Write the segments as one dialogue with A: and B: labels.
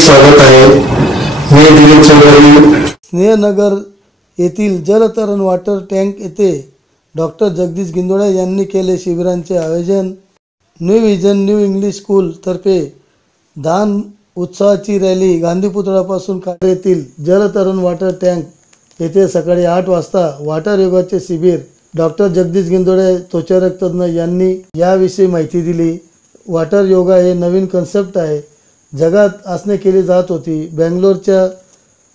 A: स्वागत आहे मी दिलीप चौधरी।
B: स्नेहनगर येथील जलतरण वॉटर टँक येथे डॉक्टर जगदीश गिंदोळे यांनी केले शिबिरांचे आयोजन. New vision new English school तर्फे दान उत्सवाची रॅली गांधी पुतळ्यापासून काळ येथील जलतरण वॉटर टँक येथे सकाळी आठ वाजता वॉटर योगाचे शिबिर डॉक्टर जगदीश गिंदोळे त्वचारक्तज्ञ यांनी याविषयी माहिती दिली. वॉटर योगा हे नवीन कन्सेप्ट आहे. जगात आसने केली जात होती. बँगलोरच्या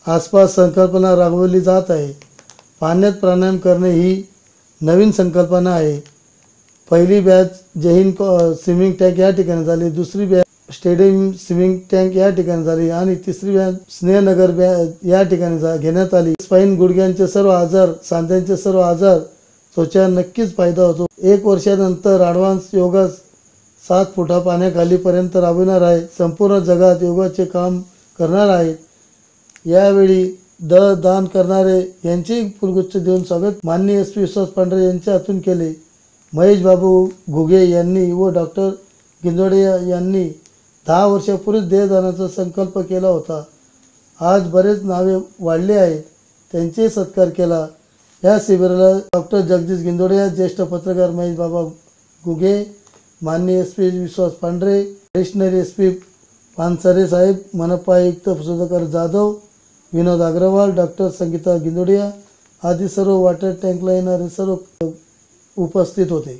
B: आसपास संकल्पना राबवली जात आहे. पाण्यात प्राणायाम करणे ही नवीन संकल्पना आहे. पहिली बॅच जहीन स्विमिंग टँक या ठिकाणी झाली. दुसरी बॅच स्टेडियम स्विमिंग टँक या ठिकाणी झाली. आणि तिसरी बॅच स्नेहनगर बॅ या ठिकाणी जा घेण्यात आली. स्पाईन गुडघ्यांचे सर्व आजार सांध्यांचे सर्व आजार त्वचा नक्कीच फायदा होतो. एक वर्षानंतर ॲडव्हान्स योगा सात फुटा पाण्याखालीपर्यंत राबविणार आहे. संपूर्ण जगात योगाचे काम करणार आहेत यावेळी द दान करणारे यांचेही फुलगुच्छ देऊन स्वागत माननीय एस पी विश्वास पांढरे यांच्या हातून केले. महेश बाबू घुगे यांनी व डॉक्टर गिंदोडे यांनी दहा वर्षापूर्वीच देहदानाचा संकल्प केला होता. आज बरेच नावे वाढले आहेत. त्यांचे सत्कार केला. या शिबिराला डॉक्टर जगदीश गिंदोडे ज्येष्ठ पत्रकार महेश बाबा घुगे माननीय S P Vishwas Pandhare additional S P Pansare साहेब मनपा आयुक्त सुधाकर जाधव विनोद अग्रवाल डॉक्टर संगीता गिंदोडिया आदी सर्व वॉटर टँकला येणारे सर्व उपस्थित होते.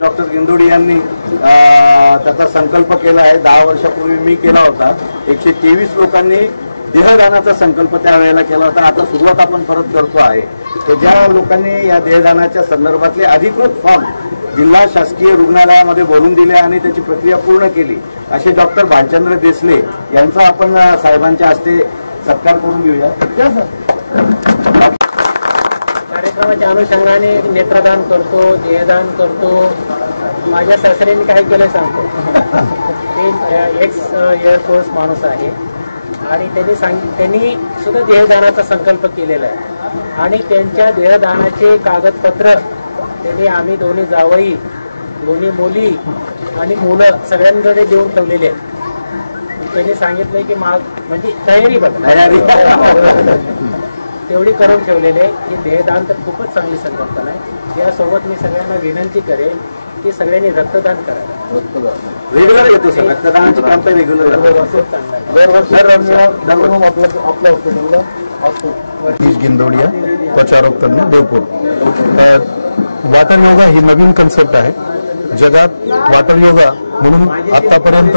C: डॉक्टर गिंदोडी यांनी त्याचा संकल्प केला आहे. दहा वर्षापूर्वी मी केला होता. एकशे तेवीस लोकांनी देहदानाचा संकल्प त्यावेळेला केला होता. आता सुरुवात आपण परत करतो आहे. तर ज्या लोकांनी या देहदानाच्या संदर्भातले अधिकृत फॉर्म जिल्हा शासकीय रुग्णालयामध्ये भरून दिले आणि त्याची प्रक्रिया पूर्ण केली असे डॉक्टर भालचंद्र देसले यांचा आपण साहेबांच्या हस्ते सत्कार करून घेऊया.
D: कार्यक्रमाच्या अनुषंगाने नेत्रदान करतो देहदान करतो. माझ्या सासऱ्यांनी काय केलं सांगतो. ते एक्स एअरफोर्स माणूस आहे. आणि त्यांनी सांग त्यांनी सुद्धा देहदानाचा संकल्प केलेला आहे. आणि त्यांच्या देहदानाचे कागदपत्र त्यांनी आम्ही दोन्ही जावई दोन्ही मुली आणि मुलं सगळ्यांकडे देऊन ठेवलेले आहेत. त्यांनी सांगितलं की मा म्हणजे तयारी बघा.
C: तयारी.
D: तेवढी करून ठेवलेले की देहदान तर खूपच चांगली संकल्पना आहे. यासोबत मी सगळ्यांना विनंती करेन की सगळ्यांनी रक्तदान करावं
C: रेग्युलर येतो सर. रक्तदानाची कॅम्प रेग्युलर
E: गिंदोडिया त्वचारोग तज्ञ देवपूर वाटर योगा ही नवीन कन्सेप्ट आहे. जगात वाटर योगा म्हणून आतापर्यंत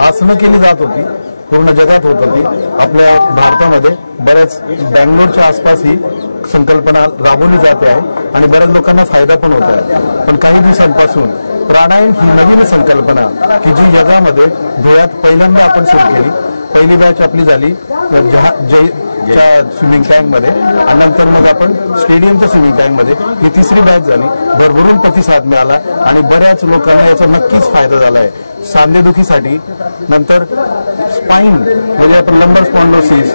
E: आसनं केली जात होती पूर्ण जगात होत होती. आपल्या भारतामध्ये बऱ्याच बँगलोरच्या आसपास ही संकल्पना राबवली जाते आहे आणि बऱ्याच लोकांना फायदा पण होत आहे. पण काही दिवसांपासून प्राणायाम ही नवीन संकल्पना की जी जगामध्ये धुळ्यात पहिल्यांदा आपण सुरू केली. पहिली बॅच आपली झाली जहा जय च्या स्विमिंग टँकमध्ये आणि नंतर मग आपण स्टेडियमच्या स्विमिंग टँकमध्ये ही तिसरी बॅच झाली. भरभरून प्रतिसाद मिळाला आणि बऱ्याच लोकांना याचा नक्कीच फायदा झाला आहे. सांधेदुखीसाठी नंतर स्पाईन म्हणजे आपण लंबर स्पॉन्डोसिस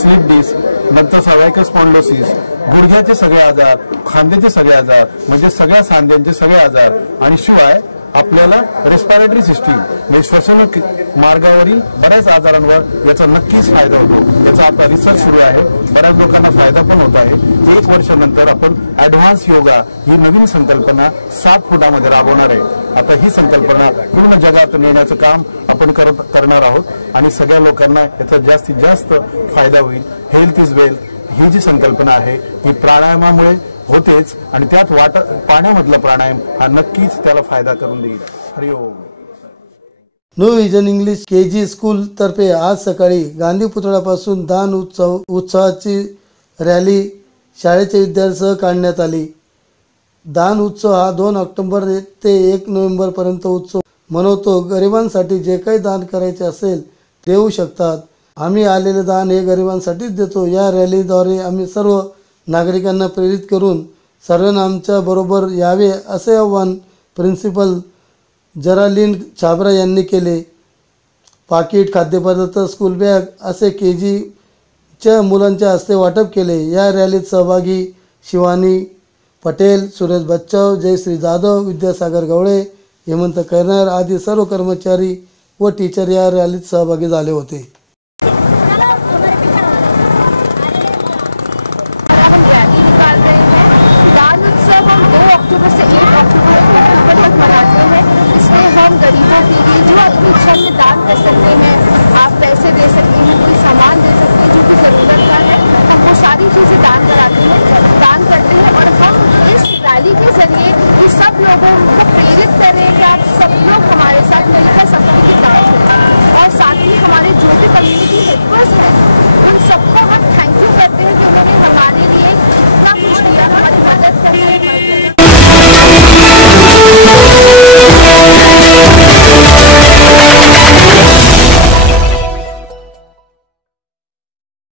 E: स्लिप डिस्क नंतर सर्वायकल स्पॉन्डोसिस गुडघ्याचे सगळे आजार खांद्याचे सगळे आजार म्हणजे सगळ्या सांध्यांचे सगळे आजार. आणि शिवाय आपल्याला रेस्पायरेटरी सिस्टीम म्हणजे श्वसन मार्गावरील बऱ्याच आजारांवर याचा नक्कीच फायदा होतो. याचा आता रिसर्च सुरू आहे. बऱ्याच लोकांना फायदा पण होत आहे. एक वर्षानंतर आपण ॲडव्हान्स योगा ही नवीन संकल्पना सात फुटामध्ये राबवणार आहे. आता ही संकल्पना पूर्ण जगात नेण्याचं काम आपण करत करणार आहोत आणि सगळ्या लोकांना याचा जास्तीत जास्त फायदा होईल. हेल्थ इज वेल्थ ही जी संकल्पना आहे ही प्राणायामामुळे होतेच आणि त्यात वाट पाण्यामधला प्राणायाम हा नक्कीच त्याला फायदा करून देईल. हरिओम.
B: New vision English K G school तर्फे आज सकाळी गांधी पुतळ्यापासून दान उत्सव उत्सवाची रॅली शाळेच्या विद्यार्थ्यांसह काढण्यात आली. दान उत्सव हा दोन ऑक्टोबर ते एक नोव्हेंबरपर्यंत उत्सव मनवतो गरिबांसाठी जे काही दान करायचे असेल देऊ शकतात. आम्ही आलेले दान हे गरिबांसाठीच देतो. या रॅलीद्वारे आम्ही सर्व नागरिकांना प्रेरित करून सर्वांना आमच्याबरोबर यावे असे आव्हान प्रिन्सिपल जरालिन छाबरा यांनी केले. पाकिट खाद्यपदार्थ स्कूल बॅग असे के जीच्या मुलांच्या हस्ते वाटप केले. या रॅलीत सहभागी शिवानी पटेल सुरेश बच्चव जयश्री जाधव विद्यासागर गवळे हेमंत कैरनार आदी सर्व कर्मचारी व टीचर या रॅलीत सहभागी झाले होते.
F: दान उत्सव हम दो अक्टूबर से एक अक्टूबर अक्टूबर तक मनाते हैं। इसमें हम गरीबों के लिए जो अपनी इच्छा से दान कर सकते हैं, आप पैसे दे सकते हैं, कोई सामान दे सकते हैं, जो भी ज़रूरत का है, हम वो सारी चीज़ें दान कराते हैं, दान करते हैं और हम इस रैली के ज़रिए सब लोगों को